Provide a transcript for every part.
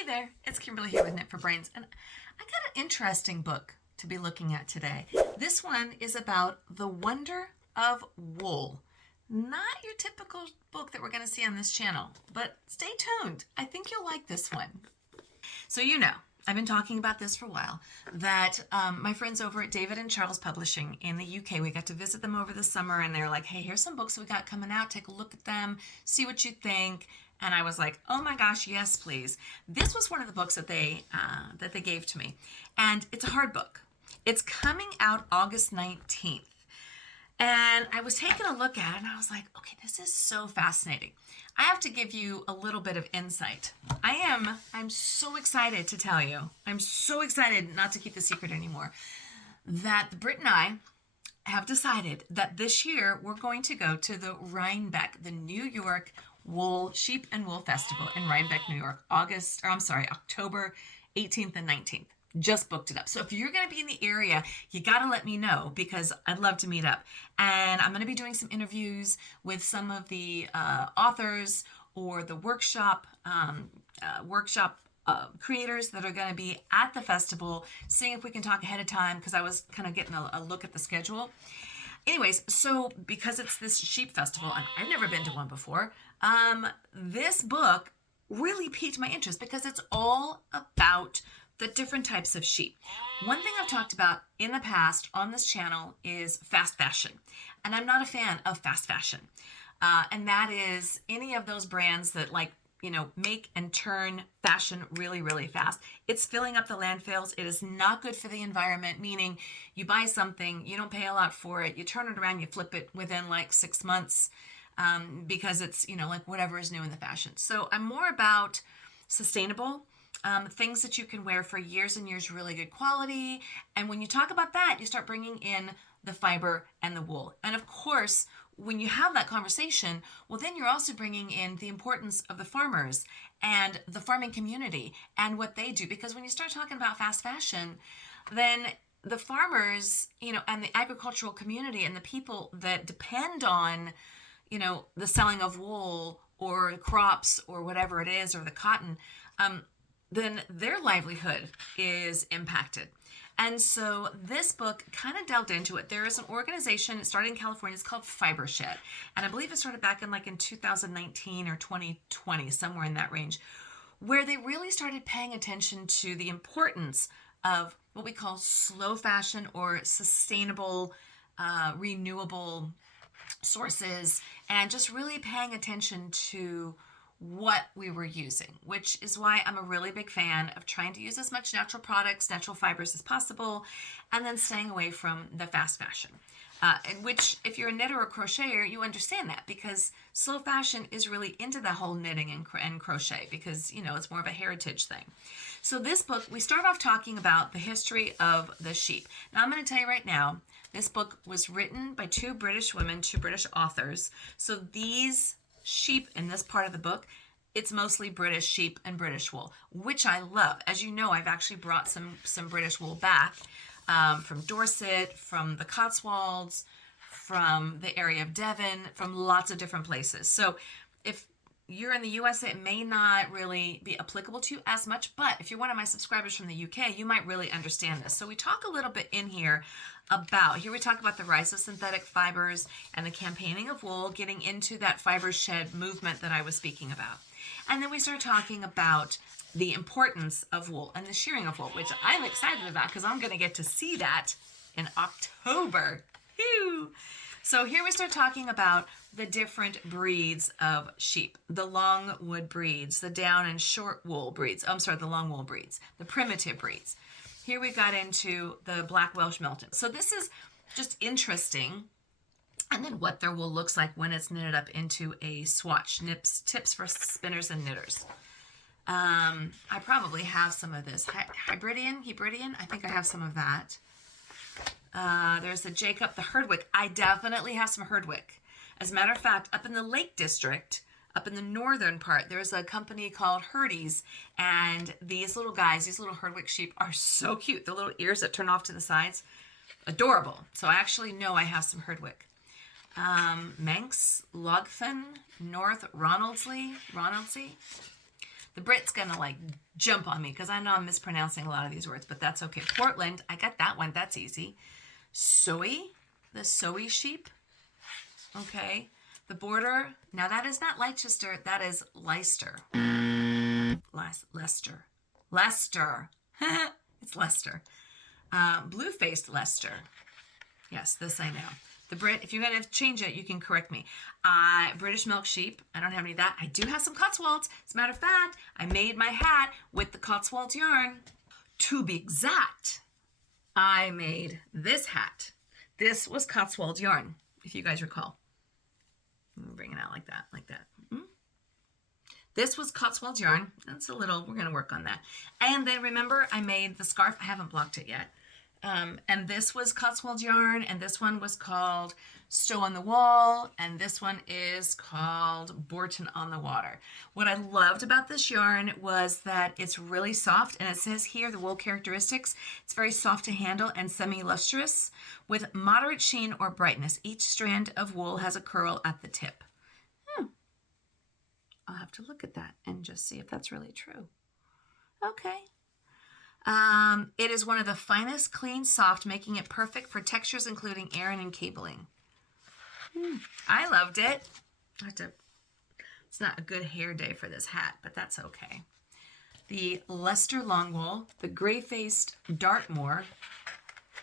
Hey there, it's Kimberly here with Knit for Brains, and I got an interesting book to be looking at today. This one is about the wonder of wool. Not your typical book that we're going to see on this channel, but stay tuned. I think you'll like this one. So I've been talking about this for a while, that my friends over at David and Charles Publishing in the UK, we got to visit them over the summer, and they're like, hey, here's some books we got coming out. Take a look at them, see what you think. And I was like, oh my gosh, yes, please. This was one of the books that they gave to me. And it's a hard book. It's coming out August 19th. And I was taking a look at it, and I was like, okay, this is so fascinating. I have to give you a little bit of insight. I'm so excited to tell you. I'm so excited not to keep the secret anymore, that Britt and I have decided that this year we're going to go to the Rhinebeck, the New York Sheep and Wool Festival in Rhinebeck, New York, October 18th and 19th. Just booked it up. So if you're going to be in the area, you got to let me know, because I'd love to meet up. And I'm going to be doing some interviews with some of the authors or the workshop creators that are going to be at the festival, seeing if we can talk ahead of time, because I was kind of getting a look at the schedule. Anyways, so because it's this sheep festival, and I've never been to one before, this book really piqued my interest because it's all about the different types of sheep. One thing I've talked about in the past on this channel is fast fashion, and I'm not a fan of fast fashion. And that is any of those brands that make and turn fashion really, really fast. It's filling up the landfills. It is not good for the environment, meaning you buy something, you don't pay a lot for it, you turn it around, you flip it within 6 months, because it's, whatever is new in the fashion. So I'm more about sustainable things that you can wear for years and years, really good quality. And when you talk about that, you start bringing in the fiber and the wool. And of course, when you have that conversation, well, then you're also bringing in the importance of the farmers and the farming community and what they do. Because when you start talking about fast fashion, then the farmers, and the agricultural community and the people that depend on, the selling of wool or crops or whatever it is, or the cotton, then their livelihood is impacted. And so this book kind of delved into it. There is an organization, it started in California, it's called Fibres. And I believe it started back in 2019 or 2020, somewhere in that range, where they really started paying attention to the importance of what we call slow fashion or sustainable, renewable sources, and just really paying attention to what we were using, which is why I'm a really big fan of trying to use as much natural products, natural fibers as possible, and then staying away from the fast fashion. In which, if you're a knitter or crocheter, you understand that, because slow fashion is really into the whole knitting and crochet, because, it's more of a heritage thing. So this book, we start off talking about the history of the sheep. Now, I'm going to tell you right now, this book was written by two British women, two British authors. So these sheep in this part of the book, it's mostly British sheep and British wool, which I love. As you know, I've actually brought some British wool back from Dorset, from the Cotswolds, from the area of Devon, from lots of different places. So if you're in the US, it may not really be applicable to you as much, but if you're one of my subscribers from the UK, you might really understand this. So we talk a little bit in here we talk about the rise of synthetic fibers and the campaigning of wool, getting into that fiber shed movement that I was speaking about. And then we start talking about the importance of wool and the shearing of wool, which I'm excited about because I'm going to get to see that in October. Whew. So here we start talking about the different breeds of sheep, the long wood breeds, the down and short wool breeds. The long wool breeds, the primitive breeds. Here we got into the Black Welsh Melton. So this is just interesting. And then what their wool looks like when it's knitted up into a swatch. Tips for spinners and knitters. I probably have some of this. Hebridean, I think I have some of that. There's the Jacob, the Herdwick. I definitely have some Herdwick. As a matter of fact, up in the Lake District, up in the northern part, there's a company called Herdy's, and these little guys, these little Herdwick sheep are so cute. The little ears that turn off to the sides, adorable. So I actually know I have some Herdwick. Manx, Logfen, North Ronaldsay. The Brit's gonna like jump on me because I know I'm mispronouncing a lot of these words, but that's okay. Portland, I got that one. That's easy. Soy, the soy sheep. Okay. The border, now that is not Leicester, that is Leicester. Leicester. Leicester. It's Leicester. Blue-faced Leicester. Yes, this I know. The Brit, if you're going to change it, you can correct me. British milk sheep. I don't have any of that. I do have some Cotswolds. As a matter of fact, I made my hat with the Cotswolds yarn. To be exact, I made this hat. This was Cotswold yarn, if you guys recall. Bring it out like that, like that. This was Cotswold yarn. That's a little, we're going to work on that. And then remember, I made the scarf. I haven't blocked it yet. And this was Cotswold yarn, and this one was called Stow on the Wall, and this one is called Borton on the Water. What I loved about this yarn was that it's really soft, and it says here the wool characteristics. It's very soft to handle and semi-lustrous with moderate sheen or brightness. Each strand of wool has a curl at the tip. I'll have to look at that and just see if that's really true. Okay. It is one of the finest, clean, soft, making it perfect for textures including Aran and cabling. I loved it. It's not a good hair day for this hat, but that's okay. The Leicester long wool, the gray-faced Dartmoor.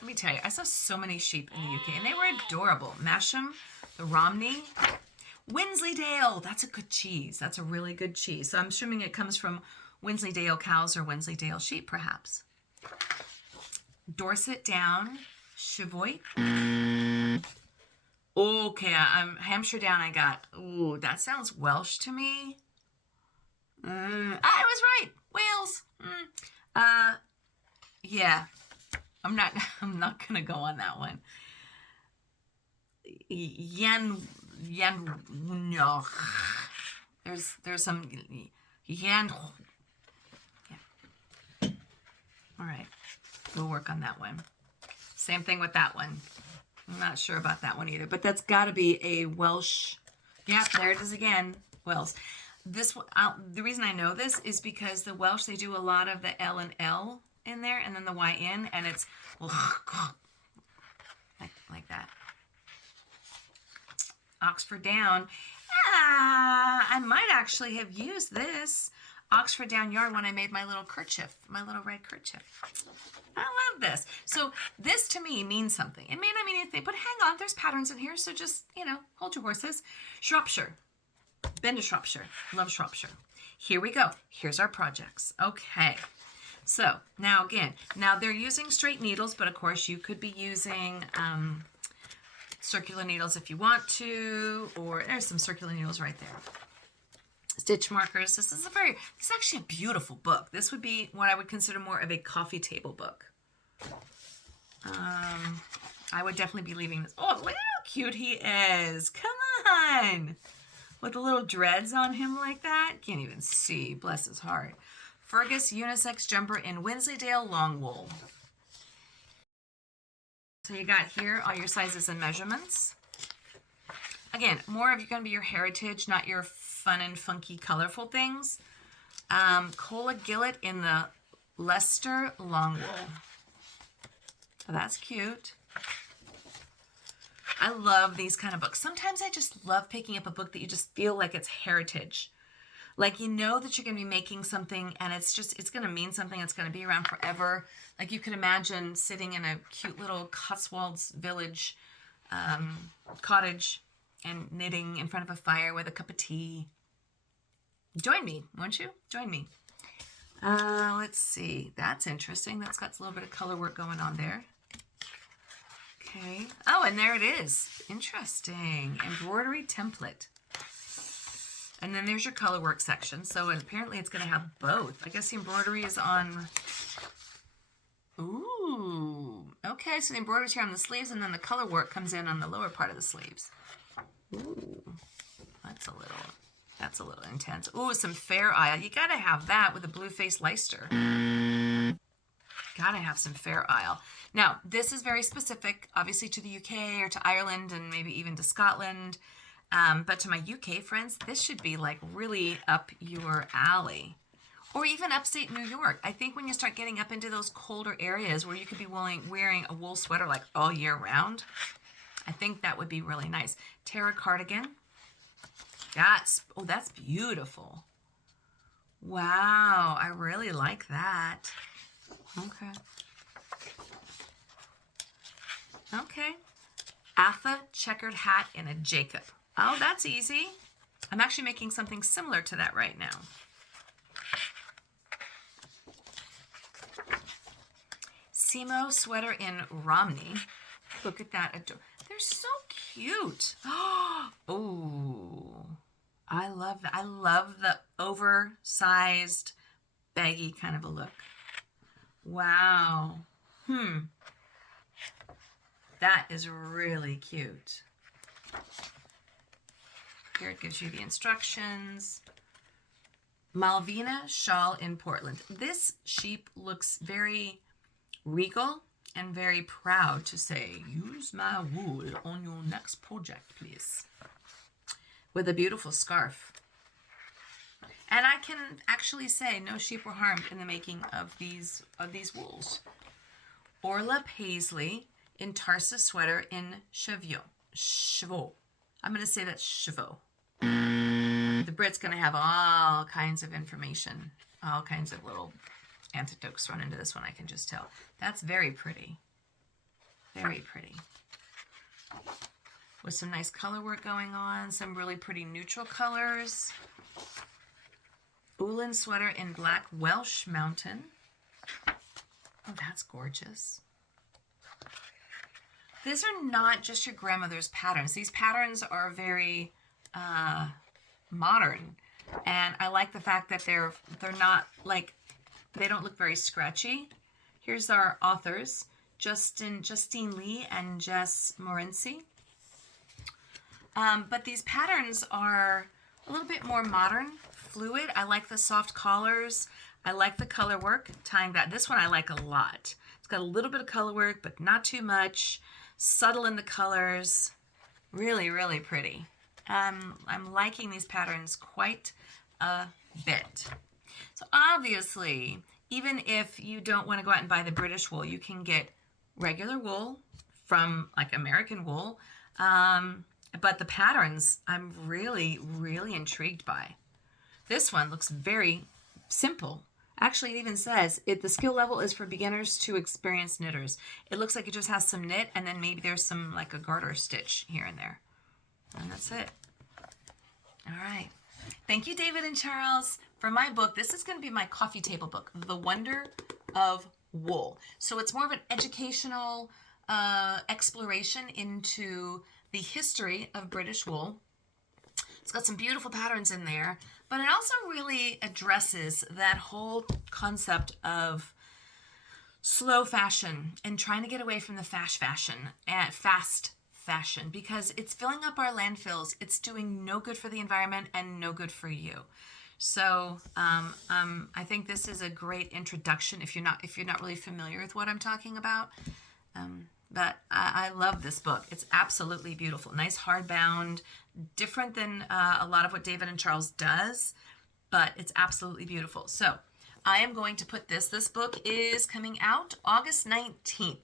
Let me tell you, I saw so many sheep in the UK, and they were adorable. Masham, the Romney, Wensleydale. That's a good cheese. That's a really good cheese. So I'm assuming it comes from Wensleydale cows or Wensleydale sheep, perhaps. Dorset Down, Chevoit. Okay, Hampshire Down I got. Ooh, that sounds Welsh to me. I was right. Wales. Yeah. I'm not gonna go on that one. No. There's some Yan. Yeah. All right, we'll work on that one. Same thing with that one. I'm not sure about that one either, but that's got to be a Welsh. Yeah, there it is again, Welsh. This the reason I know this is because the Welsh, they do a lot of the L and L in there, and then the YN, and it's like that. Oxford Down. I might actually have used this Oxford Down yarn when I made my little kerchief, my little red kerchief. I love this. So this to me means something. It may not mean anything, but hang on, there's patterns in here, so just, hold your horses. Shropshire. Been to Shropshire. Love Shropshire. Here we go. Here's our projects. Okay. So now again, they're using straight needles, but of course you could be using circular needles if you want to, or there's some circular needles right there. Stitch markers. This is actually a beautiful book. This would be what I would consider more of a coffee table book. I would definitely be leaving this. Oh, look how cute he is. Come on. With the little dreads on him like that. Can't even see. Bless his heart. Fergus unisex jumper in Wensleydale long wool. So you got here all your sizes and measurements. Again, more of going to be your heritage, not your fun and funky, colorful things. Cola Gillet in the Leicester long wool. Oh, that's cute. I love these kind of books. Sometimes I just love picking up a book that you just feel like it's heritage. Like you know that you're going to be making something and it's going to mean something. It's going to be around forever. Like you could imagine sitting in a cute little Cotswolds village cottage and knitting in front of a fire with a cup of tea. Join me, won't you? Join me. Let's see. That's interesting. That's got a little bit of color work going on there. Okay. Oh, and there it is. Interesting. Embroidery template. And then there's your color work section. So apparently it's going to have both. I guess the embroidery is on... Ooh. Okay, so the embroidery is here on the sleeves, and then the color work comes in on the lower part of the sleeves. Ooh. That's a little intense. Ooh, some Fair Isle. You got to have that with a blue-faced Leicester. Got to have some Fair Isle. Now, this is very specific, obviously, to the UK or to Ireland and maybe even to Scotland. But to my UK friends, this should be like really up your alley. Or even upstate New York. I think when you start getting up into those colder areas where you could be wearing a wool sweater like all year round, I think that would be really nice. Terra cardigan. That's beautiful. Wow, I really like that. Okay. Okay. Atha checkered hat in a Jacob. Oh, that's easy. I'm actually making something similar to that right now. Simo sweater in Romney. Look at that. They're so cute. Oh, I love that. I love the oversized, baggy kind of a look. Wow. That is really cute. Here it gives you the instructions. Malvina shawl in Portland. This sheep looks very regal and very proud to say, use my wool on your next project, please. With a beautiful scarf. And I can actually say no sheep were harmed in the making of these wools. Orla Paisley in Tarsa sweater in Chevaux. I'm going to say that's Chevaux. The Brit's going to have all kinds of information, all kinds of little anecdotes run into this one, I can just tell. That's very pretty. Very pretty. With some nice color work going on, some really pretty neutral colors. Ullin sweater in black Welsh Mountain. Oh, that's gorgeous. These are not just your grandmother's patterns. These patterns are very modern. And I like the fact that they're not like, they don't look very scratchy. Here's our authors, Justine Lee and Jess Morency. But these patterns are a little bit more modern, fluid. I like the soft collars. I like the color work, tying that. This one I like a lot. It's got a little bit of color work, but not too much. Subtle in the colors. Really, really pretty. I'm liking these patterns quite a bit. So obviously, even if you don't want to go out and buy the British wool, you can get regular wool from like American wool. But the patterns I'm really, really intrigued by. This one looks very simple. Actually, it even says the skill level is for beginners to experienced knitters. It looks like it just has some knit and then maybe there's some like a garter stitch here and there. And that's it. All right. Thank you, David and Charles, for my book. This is going to be my coffee table book, The Wonder of Wool. So it's more of an educational exploration into the history of British wool. It's got some beautiful patterns in there, but it also really addresses that whole concept of slow fashion and trying to get away from the fast fashion, because it's filling up our landfills. It's doing no good for the environment and no good for you. So I think this is a great introduction if you're not really familiar with what I'm talking about. But I love this book. It's absolutely beautiful. Nice hardbound, different than a lot of what David and Charles does, but it's absolutely beautiful. So I am going to put this. This book is coming out August 19th.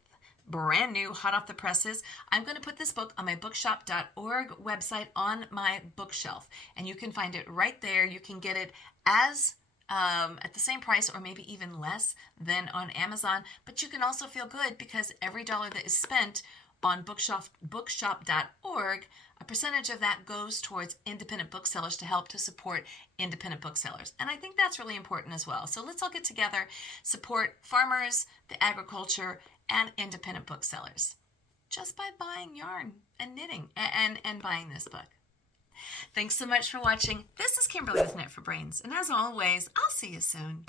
Brand new, hot off the presses. I'm going to put this book on my bookshop.org website on my bookshelf, and you can find it right there. You can get it as at the same price or maybe even less than on Amazon, but you can also feel good because every dollar that is spent on bookshop.org, a percentage of that goes towards independent booksellers to help to support independent booksellers. And I think that's really important as well. So let's all get together, support farmers, the agriculture, and independent booksellers just by buying yarn and knitting and buying this book. Thanks so much for watching. This is Kimberly with Knit for Brains, and as always, I'll see you soon.